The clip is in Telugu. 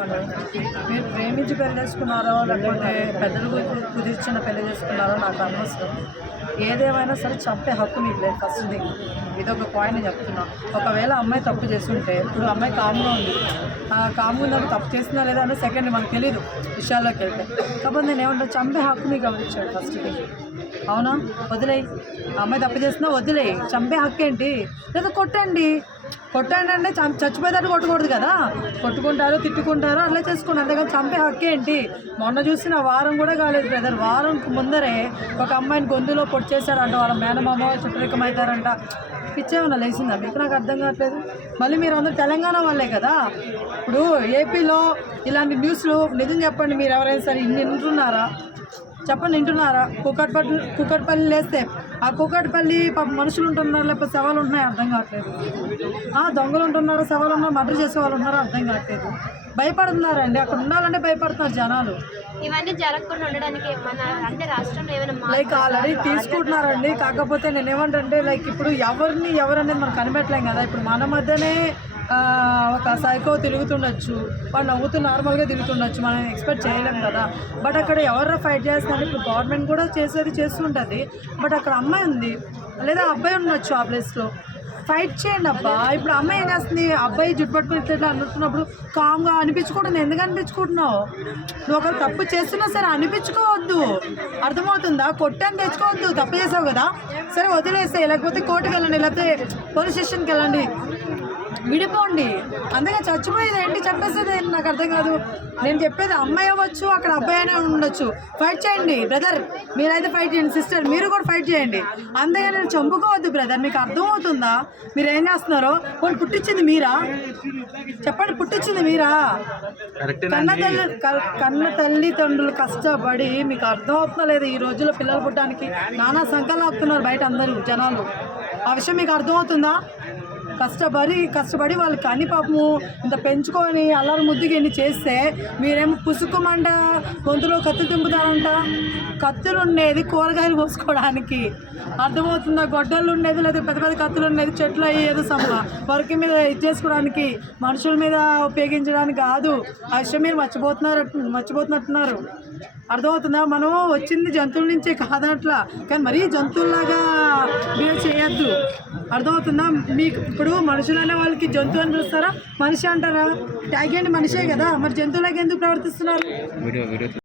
మీరు ప్రేమించి పెళ్లి చేసుకున్నారో లేకపోతే పెద్దలు కుదిర్చిన పెళ్లి చేసుకున్నారో నాకు అనవసరం. ఏదేమైనా సరే చంపే హక్కు మీకు లేదు. ఫస్ట్ థింగ్ ఇదొక పాయింట్ నేను చెప్తున్నా. ఒకవేళ అమ్మాయి తప్పు చేస్తుంటే ఇప్పుడు అమ్మాయి కామ్గా ఉంది, కామ్గా ఉన్నది తప్పు చేస్తుందా లేదా అంటే సెకండ్ మనకు తెలియదు విషయాల్లోకి వెళ్తే. కాకపోతే నేను ఏమంటా చంపే హక్కు మీకు గమనించాడు ఫస్ట్ థింగ్. అవునా, వదిలేయి. అమ్మాయి తప్పు చేస్తున్నా వదిలేయి. చంపే హక్కు ఏంటి? లేదా కొట్టండి అంటే చచ్చిపోయేటట్టు కొట్టకూడదు కదా. కొట్టుకుంటారు, తిట్టుకుంటారు, అట్లా చేసుకుంటారు. అంతేగాని చంపే హక్కు ఏంటి? మొన్న చూసిన వారం కూడా కాలేదు బ్రదర్, వారం ముందరే ఒక అమ్మాయిని గొంతులో పొడిచేశారంట. వాళ్ళ మేనమామ చుట్టరికం అవుతారంట. పిచ్చేమన్నా లేచిందా మీకు? నాకు అర్థం కావట్లేదు. మళ్ళీ మీరు అందరూ తెలంగాణ వాళ్ళే కదా. ఇప్పుడు ఏపీలో ఇలాంటి న్యూస్లు నిజం చెప్పండి, మీరు ఎవరైనా సరే ఇన్ని వింటున్నారా? చెప్పండి, వింటున్నారా? కుక్కట్పల్లి లేస్తే ఆ కుక్కట్పల్లి మనుషులు ఉంటున్నారు లేకపోతే శవాలు ఉంటున్నాయి అర్థం కావట్లేదు. దొంగలు ఉంటున్నారు, శవాలు ఉన్నారు, మర్డర్ చేసే వాళ్ళు ఉన్నారు అర్థం కావట్లేదు. భయపడుతున్నారండి. అక్కడ ఉండాలంటే భయపడుతున్నారు జనాలు. ఇవన్నీ జరగకుండా ఉండడానికి మన అంటే రాష్ట్రంలో ఏమైనా లైక్ ఆల్రెడీ తీసుకుంటున్నారండి. కాకపోతే నేను ఏమంటే లైక్ ఇప్పుడు ఎవరనేది మనం కనిపెట్టలేం కదా. ఇప్పుడు మన మధ్యనే ఒక సైకో తిరుగుతుండొచ్చు, వాళ్ళు నవ్వుతూ నార్మల్గా తిరుగుతుండొచ్చు, మనం ఎక్స్పెక్ట్ చేయలేం కదా. బట్ అక్కడ ఎవరో ఫైట్ చేస్తున్నారు. ఇప్పుడు గవర్నమెంట్ కూడా చేస్తుంటుంది. బట్ అక్కడ అమ్మాయి ఉంది లేదా అబ్బాయి ఉండొచ్చు ఆ ప్లేస్లో. ఫైట్ చేయండి అబ్బా. ఇప్పుడు అమ్మాయి ఏం చేస్తుంది? అబ్బాయి జుట్టు పట్టుకుని అనుకుంటున్నప్పుడు కామ్గా అనిపించుకోవడం. ఎందుకు అనిపించుకుంటున్నావు? నువ్వు ఒకరు తప్పు చేస్తున్నా సరే అనిపించుకోవద్దు. అర్థమవుతుందా? కొట్టని తెచ్చుకోవద్దు. తప్పు చేసావు కదా, సరే వదిలేస్తే, లేకపోతే కోర్టుకి వెళ్ళండి, లేకపోతే పోలీస్ స్టేషన్కి వెళ్ళండి, విడిపోండి. అందుకే చచ్చిపోయేది ఏంటి, చెప్పేసేది ఏంటి నాకు అర్థం కాదు. నేను చెప్పేది అమ్మాయి అవ్వచ్చు, అక్కడ అబ్బాయి అయినా ఉండొచ్చు. ఫైట్ చేయండి బ్రదర్, మీరైతే ఫైట్ చేయండి. సిస్టర్ మీరు కూడా ఫైట్ చేయండి. అందుకే నేను చంపుకోవద్దు బ్రదర్. మీకు అర్థమవుతుందా మీరు ఏం చేస్తున్నారో? వాళ్ళు పుట్టించింది మీరా? చెప్పండి, పుట్టించింది మీరా? కన్న తల్లిదండ్రులు కష్టపడి, మీకు అర్థం అవుతుందా లేదు? ఈ రోజుల్లో పిల్లలు పుట్టడానికి నానా సంఖ్యలు ఆపుతున్నారు బయట అందరూ జనాలు. ఆ విషయం మీకు అర్థమవుతుందా? కష్టపడి వాళ్ళు కని పాపము ఇంత పెంచుకొని అల్లరి ముద్దుగా ఎన్ని చేస్తే మీరేమో పుసుకుమంట గొంతులో కత్తి తింపుతారంట. కత్తులు ఉండేది కూరగాయలు కోసుకోవడానికి, అర్థమవుతుందా? గొడ్డలు ఉండేది లేదా పెద్ద పెద్ద కత్తులు ఉండేది చెట్లు అయ్యేది వర్క్ మీద ఇచ్చేసుకోవడానికి, మనుషుల మీద ఉపయోగించడానికి కాదు. ఆ విషయం మీరు మర్చిపోతున్నట్టున్నారు. అర్థమవుతుందా? మనం వచ్చింది జంతువుల నుంచే కాదట్లా, కానీ మరీ జంతువుల్లాగా బిహేవ్ చేయొద్దు. అర్థమవుతుందా? మీకు ఇప్పుడు మనుషులు అనే వాళ్ళకి జంతువు అని పిలుస్తారా? మనిషి అంటారా? ట్యాగ్ ఏంటి? మనిషే కదా, మరి జంతువులాగా ఎందుకు ప్రవర్తిస్తున్నారు?